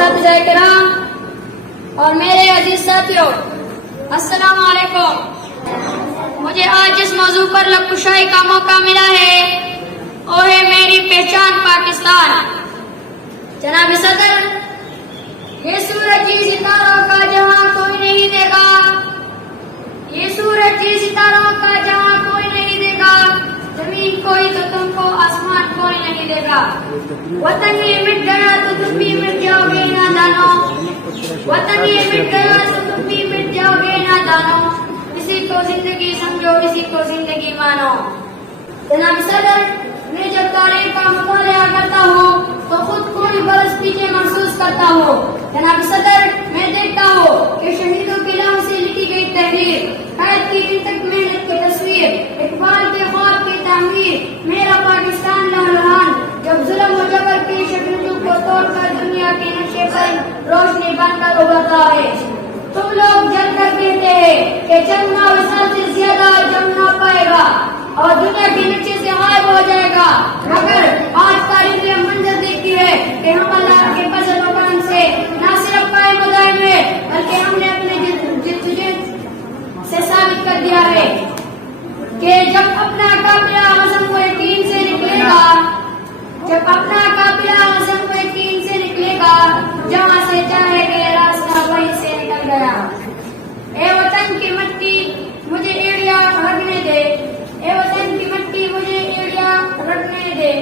اساتذہ کرام اور میرے عزیز ساتھیوں، السلام علیکم۔ مجھے آج جس موضوع پر لب کشائی کا موقع ملا ہے وہ ہے میری پہچان پاکستان۔ جناب صدر، یہ سورج کی ستاروں کا جہاں کوئی نہیں دے گا، یہ سورج کی ستاروں کا جہاں کوئی نہیں دے گا، زمین کوئی تو تم کو آسمان کوئی نہیں دے گا۔ وطن یہ مٹ گیا تو تم بھی مٹ جاؤ گے نادانو، وطن یہ مٹ گیا تو تم بھی مٹ جاؤ گے نادانو، اسی کو زندگی سمجھو، اسی کو زندگی مانو۔ جناب صدر، میں جب تاریخ کا مطالعہ کرتا ہوں تو خود کوئی برس پیچھے محسوس کرتا ہوں۔ جناب صدر، میں دیکھتا ہوں کہ شہیدوں کے نام سے لکھی گئی تحریر، قید کی انتک محنت کی تصویر، اقبال کے خواب کی تعمیر، میرا پاکستان لہلہان جب ظلم و جبر کے شکنجوں کو توڑ کر دنیا کے نقشے پر روشنی بن کر ابھرتا ہے۔ تم لوگ جل کر کہتے ہیں کہ چندنا وصال سے زیادہ جم نہ پائے گا اور دنیا کے نقشے سے غائب ہو جائے گا، مگر آج تاریخ یہ منظر دیکھتی ہے کہ ہم اللہ کے فضل و کرم سے نہ صرف قائم و دائم ہے بلکہ ہم نے اپنے جدوجہد سے ثابت کر دیا ہے کہ جب اپنا قافلہ عزم و یقین سے نکلے گا، جب اپنا قافلہ عزم و یقین سے نکلے گا، جہاں سے چاہے گئے راستہ وہیں سے نکل گیا۔ اے وطن کی مٹی مجھے ایڑیا رکھنے دے، اے وطن کی مٹی مجھے ایڑیا رکھنے دے،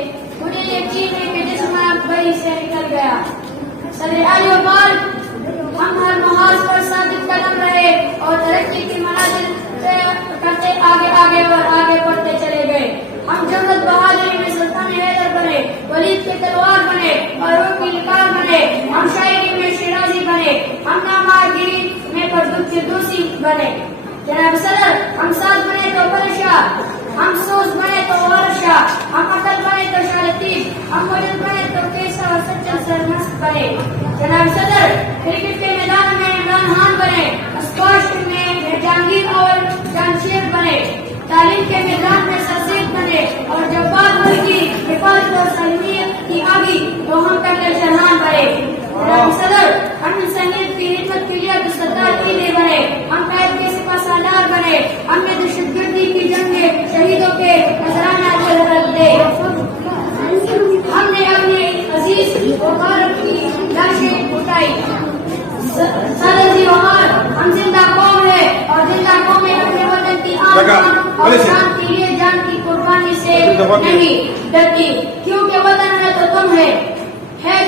مجھے یقین ہے کہ جسم وہیں سے نکل گیا۔ صلی علیہ وآلہ، ہم ہر محاذ پر ثابت قدم رہے اور ترقی کی منازل کرتے آگے آگے اور آگے بڑھتے چلے گئے۔ ہم جنرل بہادری میں سلطان حیدر بنے، ولید کے تلوار بنے اور روح کی لکار بنے، ہم شاعری میں شیرازی بنے، ہم نامہرگیری میں فردوسی بنے۔ جناب صدر، ہم ساز بنے تو پرشا، ہم سوز بنے تو ورشا، ہم عقل بنے تو شالطیب، ہم مجد بنے تو کیسا اور سچا سرمست بنے۔ جناب صدر، کرکٹ کے میدان میں عمران خان بنے، اسکواش میں جہانگیر اور جانشیر بنے، تعلیم کے میدان میں سر سید بنے اور جب بات ملک کی حفاظت اور سالمیت کی آگی تو ہم کرنل شرحان بنے۔ جناب صدر، ہم انسانیت کی خدمت کے لیے دستار قیدی بنے، ہم قائد کے سپاہ سالار بنے، ہم نے دہشت گردی کی جنگ میں شہیدوں کے نذرانہ رکھ دے، ہم نے اپنے عزیز وقار کی لاشیں اٹھائی۔ سالزی وقار، ہم زندہ قوم ہے اور زندہ قومیں اپنے وطن کی آن اور شان کے لیے جان کی قربانی سے نہیں ڈرتی، کیونکہ وطن ہے تو تم ہے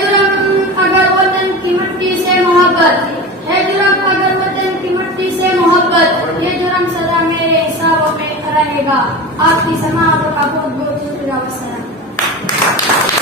جرم اگر وطن کی مٹی سے محبت، ہے جرم اگر وطن کی مٹی سے محبت، یہ جرم سزا میرے حسابوں میں رہے گا۔ آپ کی سماعت کا بہت بہت شکریہ۔ والسلام۔